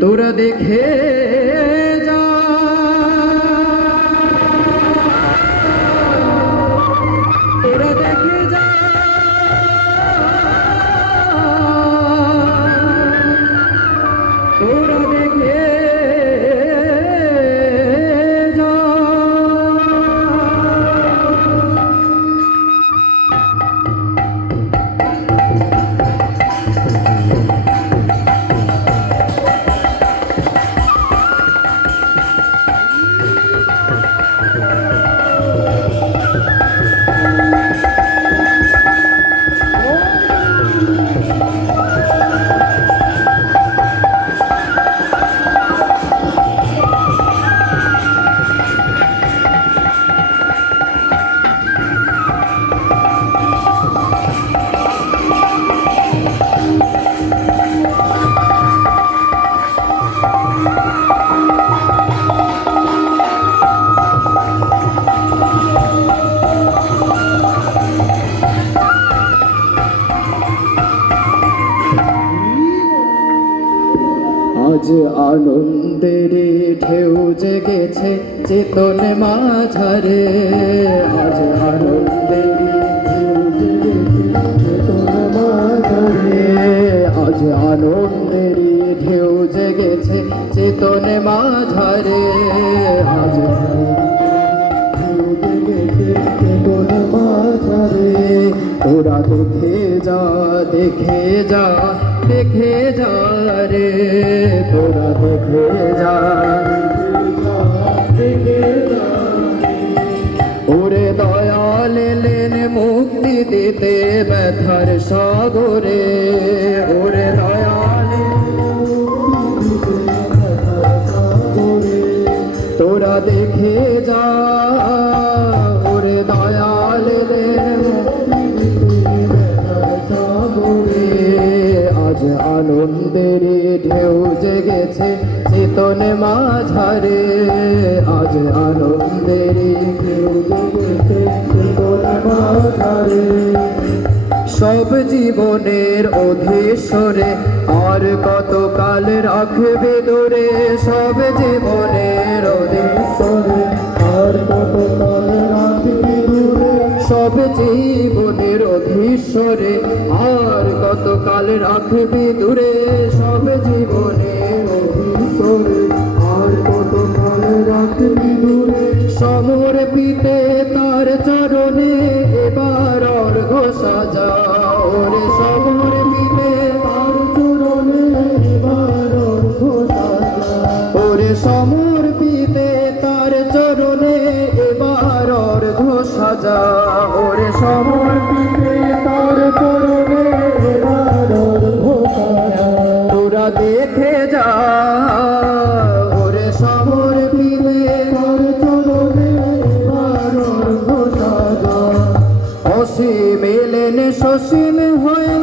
तोरा देखे আজ আনন্দের ঢেউ জেগেছে চেতন মাঝারে। আজ আনন্দের আজ আনন্দের ঢেউ জেগেছে চেতন মাঝারে। আজ তোরা দেখে যা দেখে যা। দেখে যা রে, তোরা দেখে যা। ওরে দয়াল এলেন মুক্তি দিতে ব্যথার সাগরে। ওরে দয়াল তোরা দেখে যা নূতন মাঝারে, আজ আনন্দের মাঝারে সব জীবনের অধীশ্বরে আর কতকাল রাখবে দূরে সব জীবনের অধীশ্বরে আর কতকাল রাখবে দূরে সব জীবনের অধীশ্বরে আর কতকাল রাখবে দূরে সব জীবন অসীম এলেন সসীম হয়ে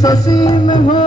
sasi me ho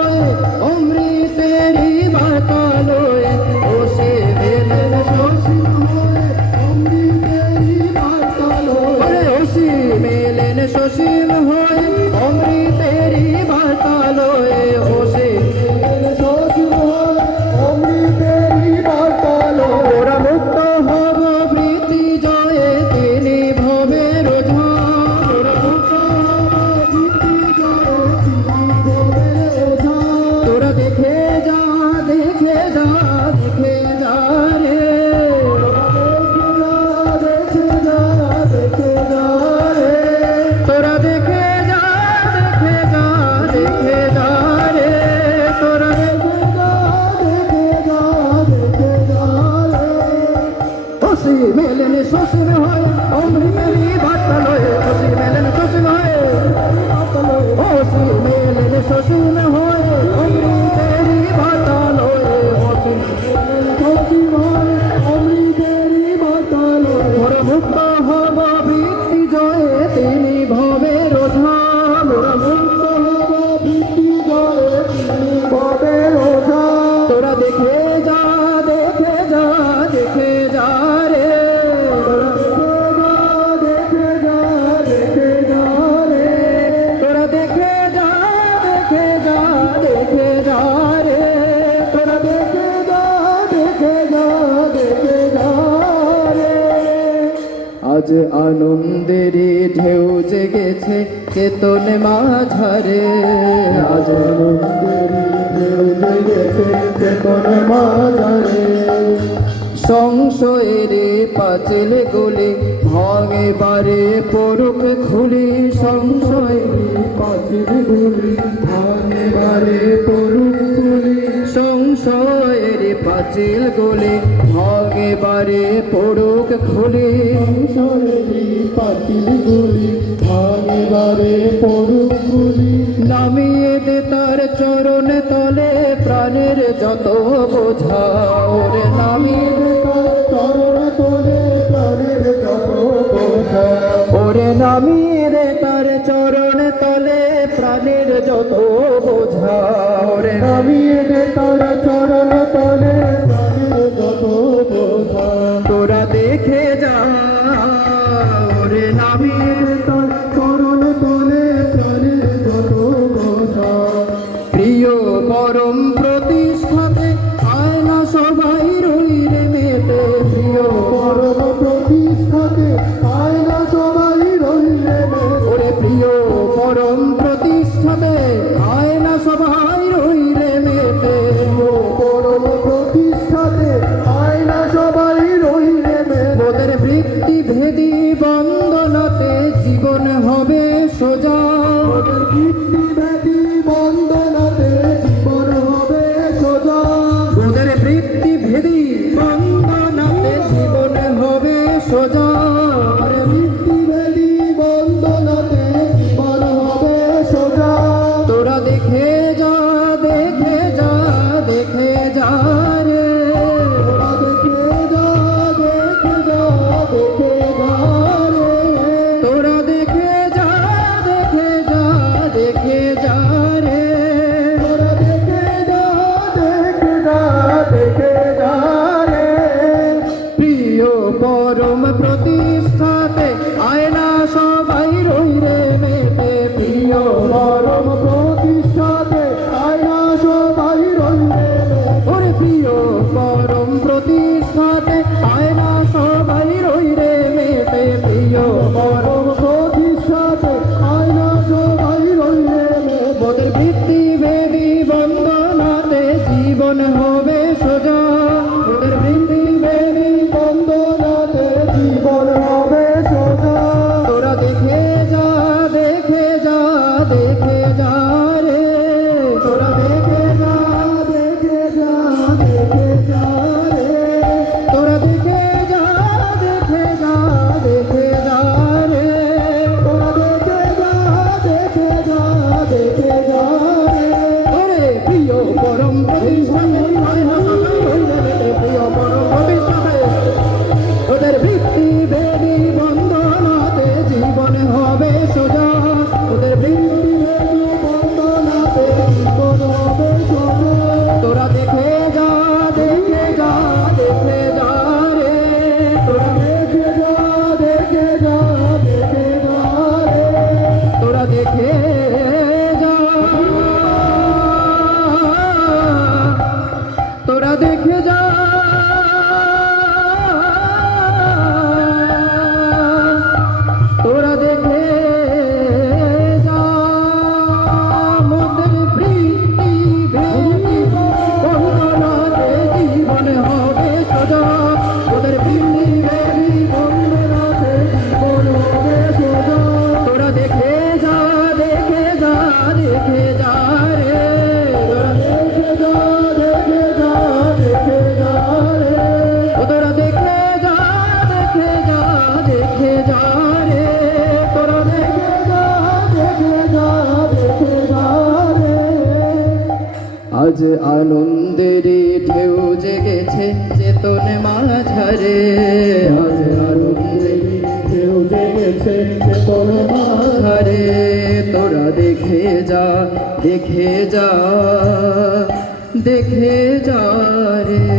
চেতন মাঝারে আজ মন্দির চেতন মাঝারে। সংশয়ের পাঁচিল গুলি ভাঙে বারে পড়ুক খুলি সংশয়ের পাঁচিল গুলি ভাঙে বারে পড়ুক খুলি সংশয়ের পাঁচিল গুলি ভাঙে বারে পড়ুক খুলি সংশয়ের পাঁচিল গুলি ভাঙে বারে পড়ুক খুলি নামিয়ে দে তার চরণ তলে প্রাণের যত বোঝা রে নামি। ওরে নামি রে তার চরণ তলে, প্রাণের যত বোঝা ওরে নামি রে তার চরণ Oh, the beauty, baby, baby. এসেছে কোনো বাধারে তোরা দেখে যা দেখে যা দেখে যা রে।